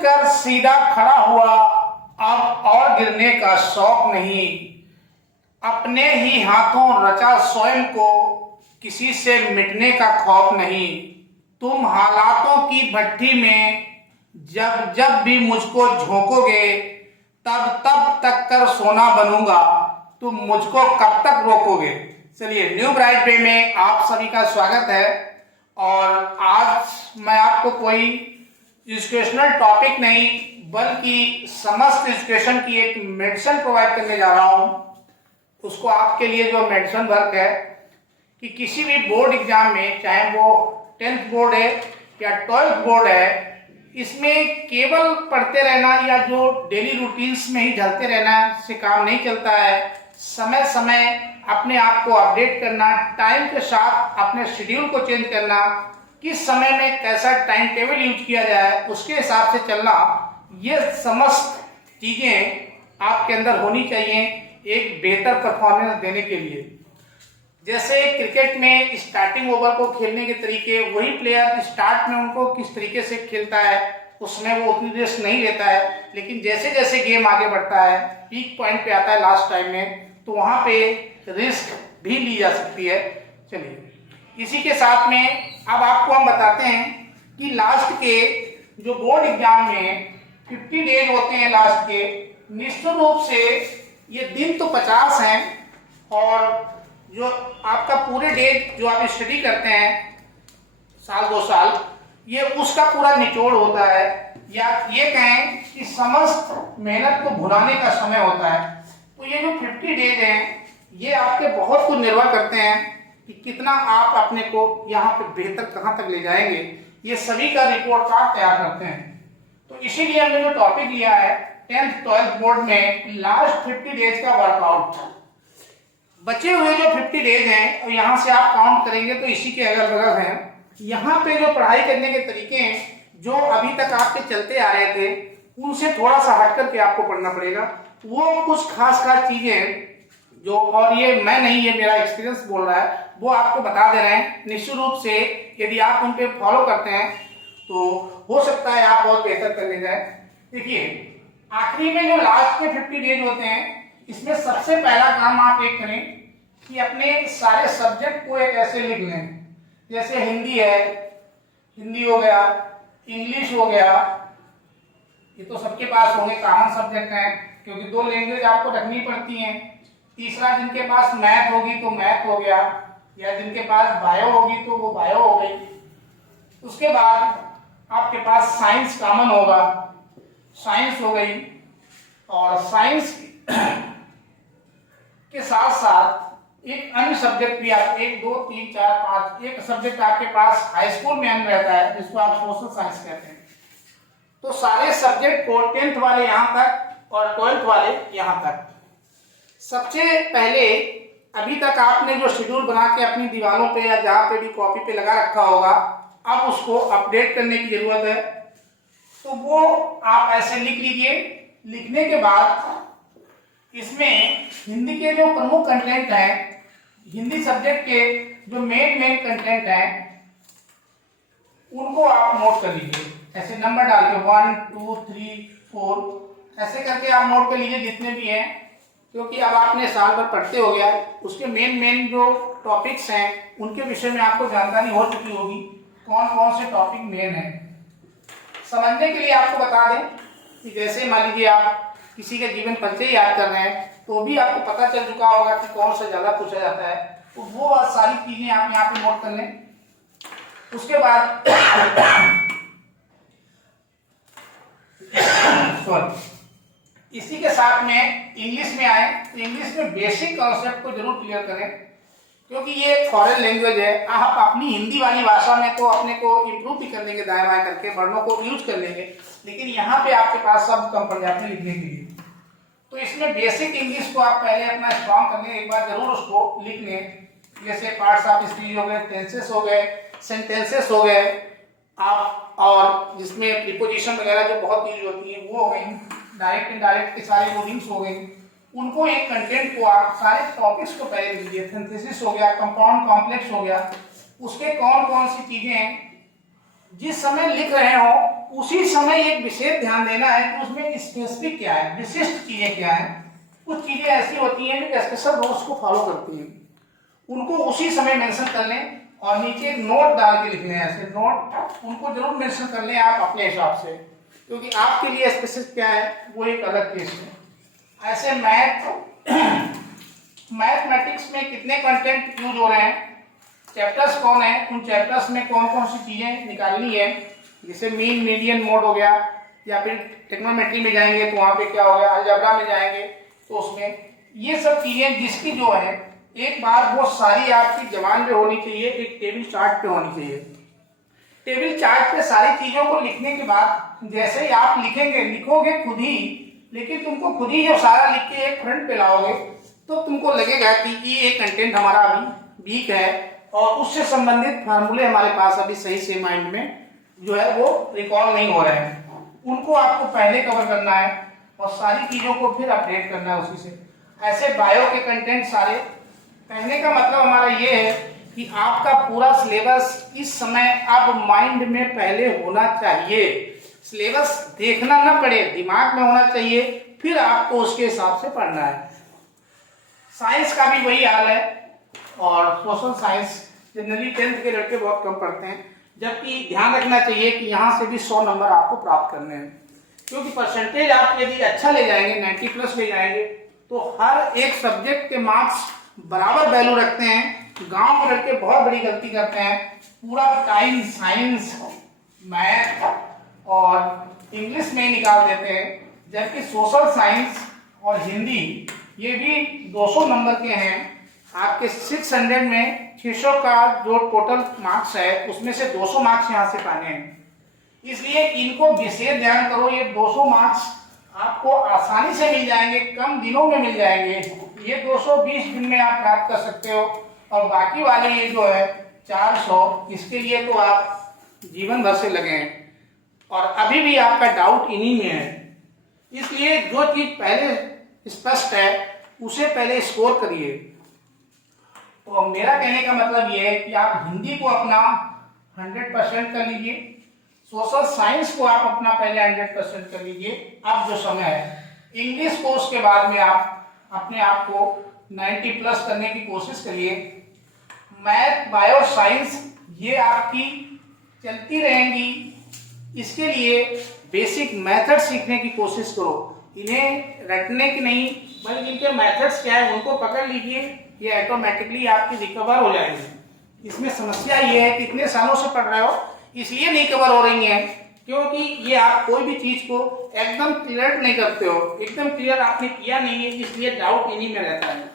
कर सीधा खड़ा हुआ, अब और गिरने का शौक नहीं। अपने ही हाथों रचा स्वयं को, किसी से मिटने का खौफ नहीं। तुम हालातों की भट्ठी में जब जब भी मुझको झोंकोगे, तब तब तक कर सोना बनूंगा, तुम मुझको कब तक रोकोगे। चलिए, न्यू ब्राइट वे में आप सभी का स्वागत है। और आज मैं आपको कोई एजुकेशनल टॉपिक नहीं बल्कि समस्त एजुकेशन की एक मेडिसिन प्रोवाइड करने जा रहा हूं। उसको आपके लिए जो मेडिसिन वर्क है कि किसी भी बोर्ड एग्जाम में, चाहे वो 10th बोर्ड है या 12th बोर्ड है, इसमें केवल पढ़ते रहना या जो डेली रूटीन्स में ही ढलते रहना से काम नहीं चलता है। समय समय अपने आप को अपडेट करना, टाइम के साथ अपने शेड्यूल को चेंज करना, किस समय में कैसा टाइम टेबल यूज किया जाए उसके हिसाब से चलना, ये समस्त चीजें आपके अंदर होनी चाहिए एक बेहतर परफॉर्मेंस देने के लिए। जैसे क्रिकेट में स्टार्टिंग ओवर को खेलने के तरीके, वही प्लेयर स्टार्ट में उनको किस तरीके से खेलता है उसमें वो उतनी रिस्क नहीं लेता है, लेकिन जैसे जैसे गेम आगे बढ़ता है, पीक पॉइंट पे आता है लास्ट टाइम में, तो वहां पे रिस्क भी ली जा सकती है। चलिए, इसी के साथ में अब आपको हम बताते हैं कि लास्ट के जो बोर्ड एग्जाम में 50 डेज होते हैं लास्ट के, निश्चित रूप से ये दिन तो 50 हैं और जो आपका पूरे डेज जो आप स्टडी करते हैं साल 2 साल, ये उसका पूरा निचोड़ होता है, या ये कहें कि समस्त मेहनत को भुनाने का समय होता है। तो ये जो 50 डेज हैं ये आपके बहुत कुछ निर्भर करते हैं कि कितना आप अपने को यहाँ पे बेहतर कहाँ तक ले जाएंगे। ये सभी का रिपोर्ट कार्ड तैयार करते हैं। तो इसीलिए हमने जो टॉपिक लिया है 10th 12th बोर्ड में लास्ट 50 डेज का वर्कआउट। बचे हुए जो 50 डेज हैं और यहाँ से आप काउंट करेंगे तो इसी के अगल बगल हैं। यहाँ पे जो पढ़ाई करने के तरीके हैं जो अभी तक आपके चलते आ रहे थे उनसे थोड़ा सा हट करके आपको पढ़ना पड़ेगा। वो कुछ खास खास चीजें जो, और ये मैं नहीं, ये मेरा एक्सपीरियंस बोल रहा है, वो आपको बता दे रहे हैं। निश्चित रूप से यदि आप उन पे फॉलो करते हैं तो हो सकता है आप बहुत बेहतर कर ले जाए। देखिए, आखिरी में जो लास्ट के 50 डेज होते हैं, इसमें सबसे पहला काम आप एक करें कि अपने सारे सब्जेक्ट को एक ऐसे लिख लें। जैसे हिंदी है, हिंदी हो गया, इंग्लिश हो गया, ये तो सबके पास होंगे, कॉमन सब्जेक्ट हैं क्योंकि 2 लैंग्वेज आपको रखनी पड़ती हैं। तीसरा, जिनके पास मैथ होगी तो मैथ हो गया, या जिनके पास बायो होगी तो वो बायो हो गई। उसके बाद आपके पास साइंस कॉमन होगा, साइंस हो गई। और साइंस के साथ साथ एक अन्य सब्जेक्ट भी आप 1 2 3 4 5 एक सब्जेक्ट आपके पास हाई स्कूल में अन्य रहता है जिसको आप सोशल साइंस कहते हैं। तो सारे सब्जेक्ट को 10th वाले यहाँ तक और 12th वाले यहाँ तक। सबसे पहले अभी तक आपने जो शेड्यूल बना के अपनी दीवारों पे या जहाँ पे भी कॉपी पे लगा रखा होगा, अब उसको अपडेट करने की जरूरत है। तो वो आप ऐसे लिख लीजिए। लिखने के बाद इसमें हिंदी के जो प्रमुख कंटेंट हैं, हिंदी सब्जेक्ट के जो मेन कंटेंट हैं, उनको आप नोट कर लीजिए। ऐसे नंबर डाल के 1 2 3 4 ऐसे करके आप नोट कर लीजिए जितने भी हैं, क्योंकि अब आपने साल भर पढ़ते हो गया, उसके मेन जो टॉपिक्स हैं उनके विषय में आपको जानकारी हो चुकी होगी, कौन कौन से टॉपिक मेन है। समझने के लिए आपको बता दें कि जैसे मान लीजिए आप किसी का जीवन परिचय याद कर रहे हैं तो भी आपको पता चल चुका होगा कि कौन सा ज्यादा पूछा जाता है, तो वो सारी चीजें आप यहाँ पे नोट कर लें। उसके बाद इसी के साथ में इंग्लिश में आए तो इंग्लिश में बेसिक कॉन्सेप्ट को जरूर क्लियर करें, क्योंकि ये एक फॉरेन लैंग्वेज है। आप अपनी हिंदी वाली भाषा में तो अपने को इम्प्रूव भी कर लेंगे, दाएं बाएं करके वर्णों को यूज कर लेंगे, लेकिन यहाँ पे आपके पास शब्द कम पड़ जाते हैं लिखने के लिए। तो इसमें बेसिक इंग्लिश को आप पहले अपना स्ट्रॉन्ग कर लें, एक बार जरूर उसको लिख लें। जैसे पार्ट्स ऑफ स्पीच हो गए, टेंसेस हो गए, सेंटेंसेस हो गए आप, और जिसमें प्रीपोजिशन वगैरह जो बहुत यूज होती है वो हो गई, डायरेक्ट इनडायरेक्ट के सारे रूलिंग्स हो गई। उनको एक कंटेंट को आप सारे टॉपिक्स को पहले लीजिए। सिंथेसिस हो गया, कंपाउंड कॉम्प्लेक्स हो गया, उसके कौन कौन सी चीजें हैं जिस समय लिख रहे हो उसी समय एक विशेष ध्यान देना है कि उसमें स्पेसिफिक क्या है, विशिष्ट चीजें क्या है। कुछ चीजें ऐसी होती हैं जो स्पेशल रूल्स को फॉलो करती हैं, उनको उसी समय मेंशन कर लें और नीचे एक नोट डाल के लिख लें, ऐसे नोट उनको जरूर मेंशन कर लें आप अपने हिसाब से, क्योंकि आपके लिए स्पेसिफिक क्या है वो एक अलग केस है। ऐसे मैथमेटिक्स में कितने कंटेंट यूज हो रहे हैं, चैप्टर्स कौन है, उन चैप्टर्स में कौन कौन सी चीजें निकालनी है, जैसे मीन मीडियन मोड हो गया, या फिर टेक्नोमेट्री में जाएंगे तो वहां पे क्या हो गया, अलजेब्रा में जाएंगे तो उसमें ये सब चीजें जिसकी जो है एक बार वो सारी आपकी जबान पे होनी चाहिए, एक टेबल चार्ट पे होनी चाहिए। टेबल चार्ट पे सारी चीजों को लिखने के बाद जैसे ही आप लिखोगे खुद ही, लेकिन तुमको खुद ही जब सारा लिख के एक फ्रंट पे लाओगे तो तुमको लगेगा कि ये कंटेंट हमारा अभी वीक है और उससे संबंधित फार्मूले हमारे पास अभी सही से माइंड में जो है वो रिकॉल नहीं हो रहे हैं, उनको आपको पहले कवर करना है और सारी चीजों को फिर अपडेट करना है उसी से। ऐसे बायो के कंटेंट सारे, कहने का मतलब हमारा ये है कि आपका पूरा सिलेबस इस समय अब माइंड में पहले होना चाहिए, सिलेबस देखना ना पड़े, दिमाग में होना चाहिए, फिर आपको उसके हिसाब से पढ़ना है। साइंस का भी वही हाल है और सोशल साइंस जनरली 10th के लड़के बहुत कम पढ़ते हैं, जबकि ध्यान रखना चाहिए कि यहाँ से भी 100 नंबर आपको प्राप्त करने हैं, क्योंकि परसेंटेज आप यदि अच्छा ले जाएंगे, 90+ ले जाएंगे, तो हर एक सब्जेक्ट के मार्क्स बराबर वैल्यू रखते हैं। गांव के लड़के बहुत बड़ी गलती करते हैं, पूरा टाइम साइंस, मैथ और इंग्लिश में निकाल देते हैं, जबकि सोशल साइंस और हिंदी ये भी 200 नंबर के हैं। आपके 600 में 600 का जो टोटल मार्क्स है उसमें से 200 मार्क्स यहाँ से पाने हैं, इसलिए इनको विशेष ध्यान करो। ये 200 मार्क्स आपको आसानी से मिल जाएंगे, कम दिनों में मिल जाएंगे, ये 220 दिन में आप प्राप्त कर सकते हो, और बाकी वाले ये जो है 400, इसके लिए तो आप जीवन भर से लगे हैं और अभी भी आपका डाउट इन्हीं में है। इसलिए जो चीज पहले स्पष्ट है उसे पहले स्कोर करिए। तो मेरा कहने का मतलब ये है कि आप हिंदी को अपना 100% कर लीजिए, सोशल साइंस को आप अपना पहले 100% कर लीजिए, अब जो समय है इंग्लिश को उसके बाद में आप अपने आप को 90+ करने की कोशिश करिए। मैथ, बायो, साइंस ये आपकी चलती रहेंगी, इसके लिए बेसिक मेथड सीखने की कोशिश करो, इन्हें रटने की नहीं बल्कि इनके मेथड्स क्या है उनको पकड़ लीजिए, ये ऑटोमेटिकली आपकी रिकवर हो जाएंगे। इसमें समस्या ये है कि इतने सालों से पढ़ रहे हो इसलिए नहीं कवर हो रही है, क्योंकि ये आप कोई भी चीज को एकदम क्लियर नहीं करते हो, एकदम क्लियर आपने किया नहीं है, इसलिए डाउट इन्हीं में रहता है।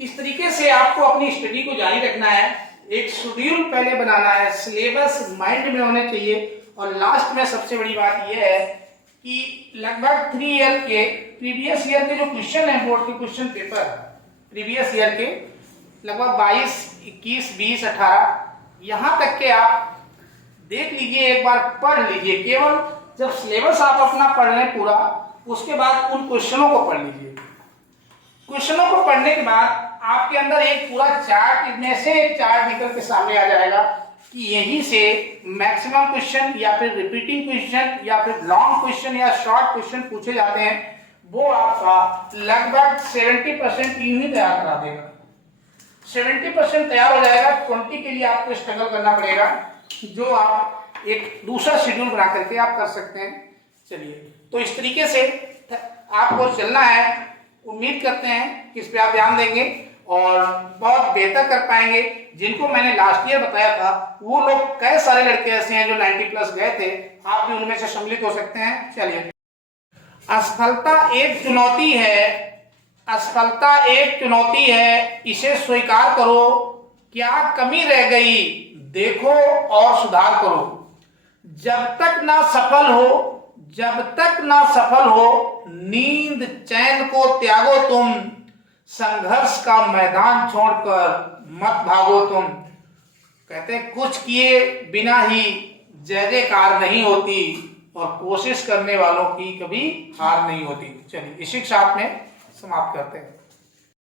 इस तरीके से आपको अपनी स्टडी को जारी रखना है, एक शेड्यूल पहले बनाना है, सिलेबस माइंड में होने चाहिए, और लास्ट में सबसे बड़ी बात यह है कि लगभग 3 ईयर के प्रीवियस ईयर के जो क्वेश्चन है, बोर्ड के क्वेश्चन पेपर प्रीवियस ईयर के लगभग 22, 21, 20, 18 यहाँ तक के आप देख लीजिए, एक बार पढ़ लीजिए। केवल जब सिलेबस आप अपना पढ़ लें पूरा, उसके बाद उन क्वेश्चनों को पढ़ लीजिए। क्वेश्चनों को पढ़ने के बाद आपके अंदर एक पूरा चार्ट, इनमें से एक चार्ट निकल के सामने आ जाएगा कि यहीं से मैक्सिमम क्वेश्चन या फिर रिपीटिंग क्वेश्चन या फिर लॉन्ग क्वेश्चन या शॉर्ट क्वेश्चन पूछे जाते हैं, वो आपका लगभग 70% यूं तैयार करा देगा। 70% तैयार हो जाएगा, 20 के लिए आपको स्ट्रगल करना पड़ेगा, जो आप एक दूसरा शेड्यूल बना करके आप कर सकते हैं। चलिए, तो इस तरीके से आपको चलना है। उम्मीद करते हैं कि इस पे आप ध्यान देंगे और बहुत बेहतर कर पाएंगे। जिनको मैंने लास्ट ईयर बताया था वो लोग कई सारे लड़के ऐसे हैं जो 90+ गए थे, आप भी उनमें से सम्मिलित हो सकते हैं। चलिए, असफलता एक चुनौती है, असफलता एक चुनौती है, इसे स्वीकार करो। क्या कमी रह गई देखो और सुधार करो। जब तक ना सफल हो, जब तक ना सफल हो, नींद चैन को त्यागो तुम, संघर्ष का मैदान छोड़कर मत भागो तुम। कहते कुछ किए बिना ही जय जयकार नहीं होती और कोशिश करने वालों की कभी हार नहीं होती। चलिए, इसी के साथ में समाप्त करते हैं।